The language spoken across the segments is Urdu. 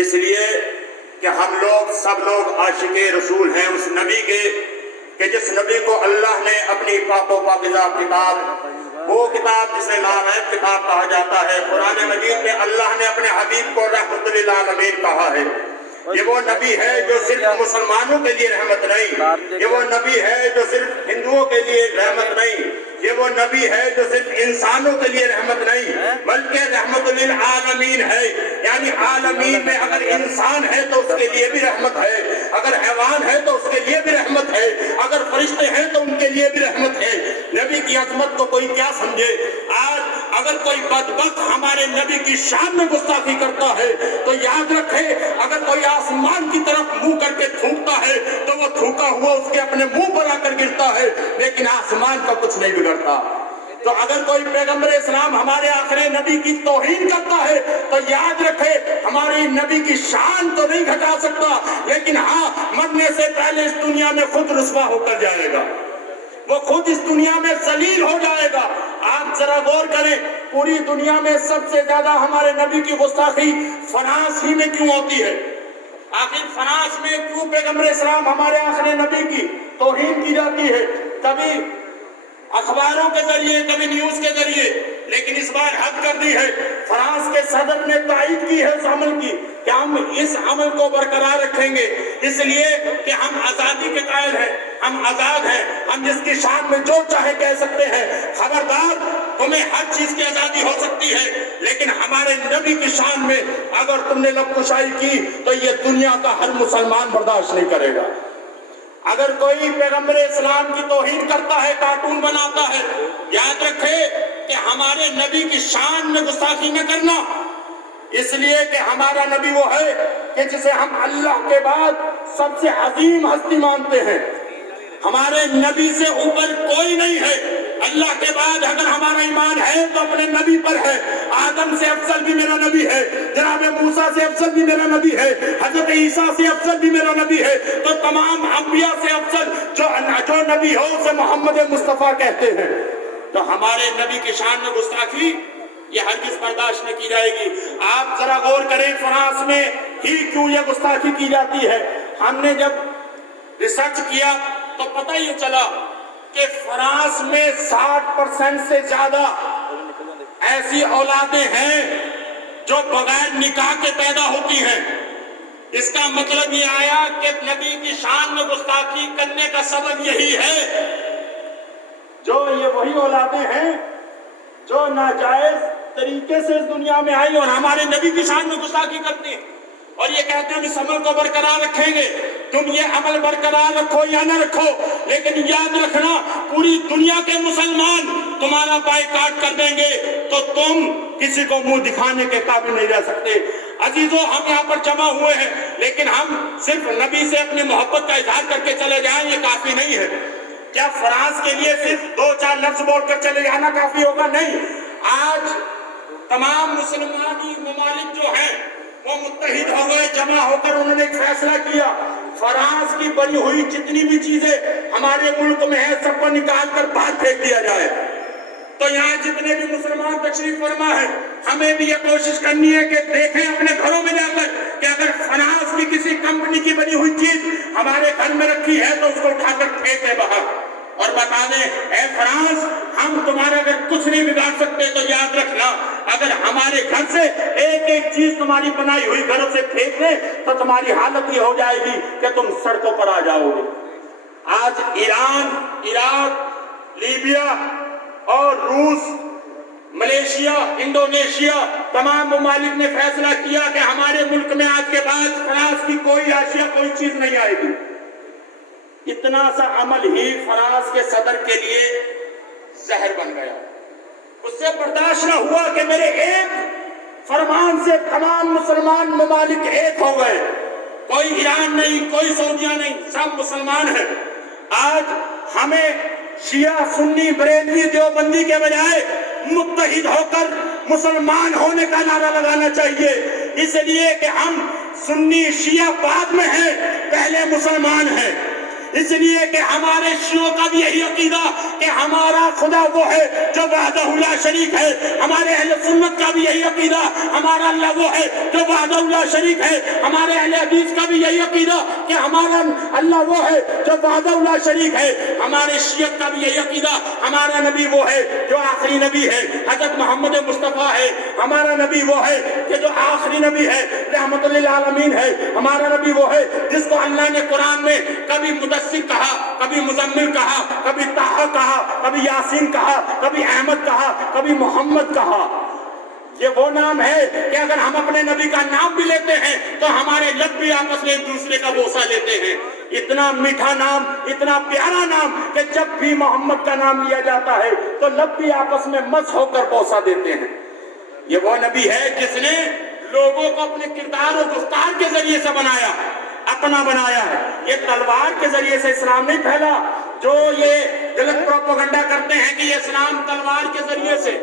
اس لیے کہ ہم لوگ سب لوگ عاشق رسول ہیں اس نبی کے کہ جس نبی کو اللہ نے اپنی پاک و پاکیزہ کتاب، وہ کتاب جسے لامحدود کتاب کہا جاتا ہے، قرآن مجید میں اللہ نے اپنے حبیب کو رحمت للعالمین کہا ہے۔ یہ وہ نبی ہے جو صرف مسلمانوں کے لیے رحمت نہیں، یہ وہ نبی ہے جو صرف ہندوؤں کے لیے رحمت نہیں، یہ وہ نبی ہے جو صرف انسانوں کے لیے رحمت نہیں بلکہ رحمت للعالمین ہے۔ یعنی عالمین میں اگر انسان ہے تو اس کے لیے بھی رحمت ہے، اگر حیوان ہے تو اس کے لیے بھی رحمت ہے، اگر فرشتے ہیں تو ان کے لیے بھی رحمت ہے۔ نبی کی عظمت کو کوئی کیا سمجھے؟ آج اگر کوئی بدبخت ہمارے نبی کی شان میں گستاخی کرتا ہے تو یاد رکھے، اگر کوئی آسمان کی طرف منہ کر کے تھوکتا ہے تو وہ تھوکا ہوا اس کے اپنے منہ پر آ کر گرتا ہے، لیکن آسمان کا کچھ نہیں بگڑتا۔ تو اگر کوئی پیغمبر اسلام ہمارے آخری نبی کی توہین کرتا ہے تو یاد رکھے ہماری نبی کی شان تو نہیں گھٹا سکتا، لیکن ہاں مرنے سے پہلے اس دنیا میں خود رسوا ہو کر جائے گا، وہ خود اس دنیا میں ذلیل ہو جائے گا۔ آپ ذرا غور کریں، پوری دنیا میں سب سے زیادہ ہمارے نبی کی گستاخی فرانس ہی میں کیوں ہوتی ہے؟ آخر فرانس میں کیوں پیغمبر اسلام ہمارے آخری نبی کی توہین کی جاتی ہے؟ کبھی اخباروں کے ذریعے، کبھی نیوز کے ذریعے، لیکن اس بار حد کر دی ہے۔ فرانس کے صدر نے تائید کی ہے اس عمل کی کہ ہم اس عمل کو برقرار رکھیں گے، اس لیے کہ ہم آزادی کے قائل ہیں، ہم آزاد ہیں، ہم جس کی شان میں جو چاہے کہہ سکتے ہیں۔ خبردار، تمہیں ہر چیز کی آزادی ہو سکتی ہے، لیکن ہمارے نبی کی شان میں اگر تم نے لب کشائی کی تو یہ دنیا کا ہر مسلمان برداشت نہیں کرے گا۔ اگر کوئی پیغمبر اسلام کی توہین کرتا ہے، کارٹون بناتا ہے، یاد رکھے کہ ہمارے نبی کی شان میں گستاخی نہ کرنا، اس لیے کہ ہمارا نبی وہ ہے کہ جسے ہم اللہ کے بعد سب سے عظیم ہستی مانتے ہیں۔ ہمارے نبی سے اوپر کوئی نہیں ہے۔ اللہ کے بعد اگر ہمارا ایمان ہے تو اپنے نبی پر ہے۔ آدم سے افضل بھی میرا نبی ہے، جناب موسیٰ سے افضل بھی میرا نبی ہے، حضرت عیسیٰ سے افضل بھی میرا نبی ہے، تو تمام انبیاء سے افضل جو نبی ہو اسے محمد مصطفیٰ کہتے ہیں۔ تو ہمارے نبی کی شان میں گستاخی یہ ہرگز برداشت نہیں کی جائے گی۔ آپ ذرا غور کریں، فرانس میں ہی کیوں یہ گستاخی کی جاتی ہے؟ ہم نے جب ریسرچ کیا تو پتہ یہ چلا کہ فرانس میں 60% سے زیادہ ایسی اولادیں ہیں جو بغیر نکاح کے پیدا ہوتی ہیں۔ اس کا مطلب یہ آیا کہ نبی کی شان میں گستاخی کرنے کا سبب یہی ہے، جو یہ وہی اولادیں ہیں جو ناجائز طریقے سے اس دنیا میں آئی اور ہمارے نبی کی شان میں گستاخی کرتی ہیں، اور یہ کہتے ہیں ہم اس عمل کو برقرار رکھیں گے۔ تم یہ عمل برقرار رکھو یا نہ رکھو، لیکن یاد رکھنا پوری دنیا کے مسلمان تمہارا بائیکاٹ کر دیں گے تو تم کسی کو منہ دکھانے کے قابل نہیں رہ سکتے۔ عزیزو، ہم یہاں پر جمع ہوئے ہیں، لیکن ہم صرف نبی سے اپنی محبت کا اظہار کر کے چلے جائیں یہ کافی نہیں ہے۔ کیا فرانس کے لیے صرف 2-4 لفظ بول کر چلے جانا کافی ہوگا؟ نہیں۔ آج تمام مسلمانی ممالک جو ہیں وہ متحد ہو گئے، جمع ہو کر انہوں نے ایک فیصلہ کیا، فرانس کی بنی ہوئی جتنی بھی چیزیں ہمارے ملک میں ہیں سب کو نکال کر باہر پھینک دیا جائے۔ تو یہاں جتنے بھی مسلمان تشریف فرما ہے، ہمیں بھی یہ کوشش کرنی ہے کہ دیکھیں اپنے گھروں میں جا کر کہ اگر فرانس کی کسی کمپنی کی بنی ہوئی چیز ہمارے گھر میں رکھی ہے تو اس کو اٹھا کر پھینکیں باہر اور بتا دیں، اے فرانس، ہم تمہارا اگر کچھ نہیں بگاڑ سکتے تو یاد رکھنا، اگر ہمارے گھر سے ایک ایک چیز تمہاری بنائی ہوئی گھروں سے پھینک دیں تو تمہاری حالت یہ ہو جائے گی کہ تم سڑکوں پر آ جاؤ گے۔ آج ایران، عراق، لیبیا اور روس، ملیشیا، انڈونیشیا، تمام ممالک نے فیصلہ کیا کہ ہمارے ملک میں آج کے بعد فرانس کی کوئی اشیاء، کوئی چیز نہیں آئے گی۔ اتنا سا عمل ہی فرانس کے صدر کے لیے زہر بن گیا۔ اس سے برداشت نہ ہوا کہ میرے ایک فرمان سے تمام مسلمان ممالک ایک ہو گئے، کوئی ایران نہیں، کوئی سعودیہ نہیں، سب مسلمان ہیں۔ آج ہمیں شیعہ، سنی، بریلوی، دیوبندی کے بجائے متحد ہو کر مسلمان ہونے کا نعرہ لگانا چاہیے، اس لیے کہ ہم سنی شیعہ بعد میں ہیں، پہلے مسلمان ہیں۔ اس لیے کہ ہمارے شیعوں کا بھی یہی عقیدہ کہ ہمارا خدا وہ ہے جو وحدہ لا شریک ہے. ہمارے اہل سنت کا بھی یہی عقیدہ ہمارا اللہ وہ ہے جو وحدہ لا شریک ہے. ہمارے اہل حدیث کا بھی یہی عقیدہ کہ ہمارا اللہ وہ ہے جو وحدہ لا شریک ہے. ہمارے شیعت کا بھی یہی عقیدہ ہمارا نبی وہ ہے جو آخری نبی ہے, حضرت محمد مصطفیٰ ہے. ہمارا نبی وہ ہے کہ جو آخری نبی ہے, رحمت للعالمین ہے. ہمارا نبی وہ ہے جس کو اللہ نے قرآن میں کبھی مدثر کہا, کبھی مزمل کہا, کبھی طٰہٰ کہا, کبھی یاسین کہا, کبھی احمد کہا, کبھی محمد کہا. یہ وہ نام ہے کہ اگر ہم اپنے نبی کا نام بھی لیتے ہیں تو ہمارے لب بھی آپس میں ایک دوسرے کا بوسہ لیتے ہیں. اتنا میٹھا نام, اتنا پیارا نام کہ جب بھی محمد کا نام لیا جاتا ہے تو لب بھی آپس میں مس ہو کر بوسہ دیتے ہیں. یہ وہ نبی ہے جس نے لوگوں کو اپنے کردار اور گفتار کے ذریعے سے بنایا, اپنا بنایا ہے. یہ تلوار کے ذریعے سے اسلام نہیں پھیلا جو یہ غلط پروپیگنڈا کرتے ہیں کہ یہ اسلام تلوار کے ذریعے سے,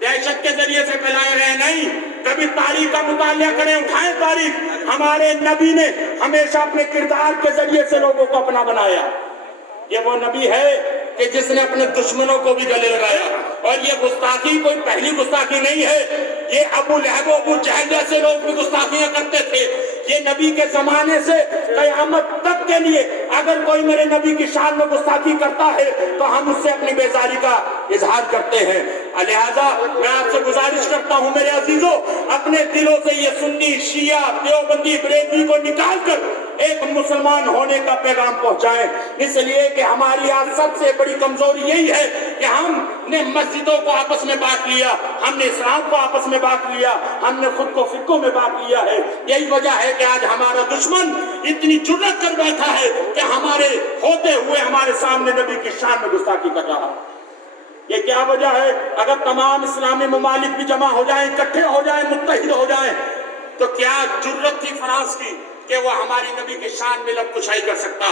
دہشت کے ذریعے سے پھیلایا گیا. نہیں, کبھی تاریخ کا مطالعہ کریں, اٹھائیں تاریخ. ہمارے نبی نے ہمیشہ اپنے کردار کے ذریعے سے لوگوں کو اپنا بنایا. یہ وہ نبی ہے کہ جس نے اپنے دشمنوں کو بھی گلے لگایا. اور یہ گستاخی کوئی پہلی گستاخی نہیں ہے, یہ ابو لہب و ابو جہل جیسے لوگ بھی گستاخیاں کرتے تھے. یہ نبی کے زمانے سے قیامت تک کے لیے اگر کوئی میرے نبی کی شان میں گستاخی کرتا ہے تو ہم اس سے اپنی بیزاری کا اظہار کرتے ہیں. لہذا میں آپ سے گزارش کرتا ہوں میرے عزیزوں, اپنے دلوں سے یہ سنی, شیعہ, دیوبندی, بریلوی کو نکال کر ایک مسلمان ہونے کا پیغام پہنچائیں. اس لیے کہ ہماری آج سب سے بڑی کمزوری یہی ہے کہ ہم نے مسجدوں کو آپس میں بانٹ لیا, ہم نے اسلام کو آپس میں بانٹ لیا, ہم نے خود کو فرقوں میں بانٹ لیا ہے. یہی وجہ ہے کہ آج ہمارا دشمن اتنی جرأت کر بیٹھا ہے کہ ہمارے ہوتے ہوئے ہمارے سامنے نبی کی شان میں گستاخی کر رہا. یہ کیا وجہ ہے؟ اگر تمام اسلامی ممالک بھی جمع ہو جائیں, اکٹھے ہو جائیں, متحد ہو جائیں, تو کیا جرأت تھی فرانس کی کہ وہ ہماری نبی کی شان میں لب کشائی کر سکتا؟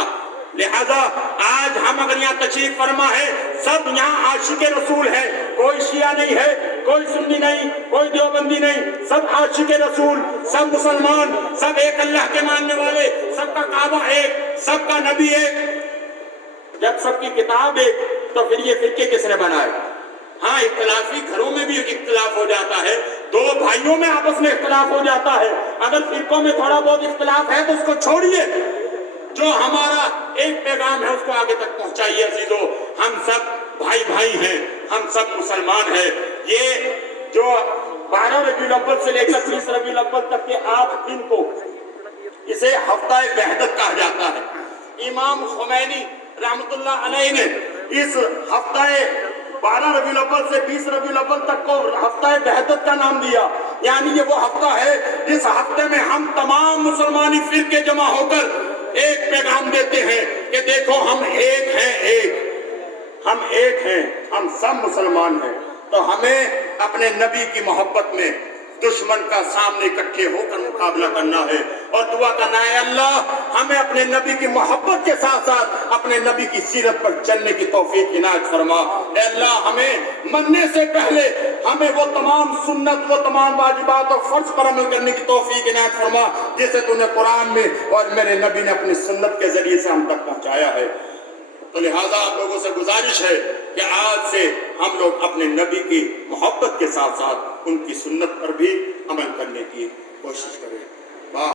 لہذا آج ہم اگر یہاں تشریف فرما ہے, سب یہاں عاشق رسول ہے. کوئی شیعہ نہیں ہے, کوئی سنی نہیں, کوئی دیوبندی نہیں, سب عاشق رسول, سب مسلمان, سب ایک اللہ کے ماننے والے, سب کا کعبہ ایک, سب کا نبی ایک. جب سب کی کتاب ایک تو پھر یہ فرقے کس نے بنائے؟ ہاں, اختلافی گھروں میں بھی اختلاف ہو جاتا ہے, دو بھائیوں میں آپس میں اختلاف ہو جاتا ہے. اگر فرقوں میں تھوڑا بہت اختلاف ہے تو اس کو چھوڑیے, جو ہمارا ایک پیغام ہے اس کو آگے تک پہنچائیے. عزیزو, ہم سب بھائی بھائی ہیں, ہم سب مسلمان ہیں. یہ جو 12 ربیع الاول سے لے کر 30 ربیع الاول تک کے 8 دن کو اسے ہفتہ وحدت کہا جاتا ہے. امام خمینی رحمت اللہ علیہ نے اس ہفتہ 12 ربیع الاول سے 20 ربیع الاول تک کو ہفتہ وحدت کا نام دیا. یعنی یہ وہ ہفتہ ہے جس ہفتے میں ہم تمام مسلمانی فرقے جمع ہو کر ایک پیغام دیتے ہیں کہ دیکھو ہم ایک ہیں, ہم ایک ہیں, ہم سب مسلمان ہیں. تو ہمیں اپنے نبی کی محبت میں دشمن کا سامنے اکٹھے ہو کر مقابلہ کرنا ہے اور دعا کرنا ہے, اللہ ہمیں اپنے نبی کی محبت کے ساتھ ساتھ اپنے نبی کی سیرت پر چلنے کی توفیق عنایت فرما. اے اللہ, ہمیں مرنے سے پہلے ہمیں وہ تمام سنت, وہ تمام واجبات اور فرض پر عمل کرنے کی توفیق عنایت فرما جسے تو نے قرآن میں اور میرے نبی نے اپنی سنت کے ذریعے سے ہم تک پہنچایا ہے. تو لہذا آپ لوگوں سے گزارش ہے کہ آج سے ہم لوگ اپنے نبی کی محبت کے ساتھ ساتھ ان کی سنت پر بھی عمل کرنے کی کوشش کریں.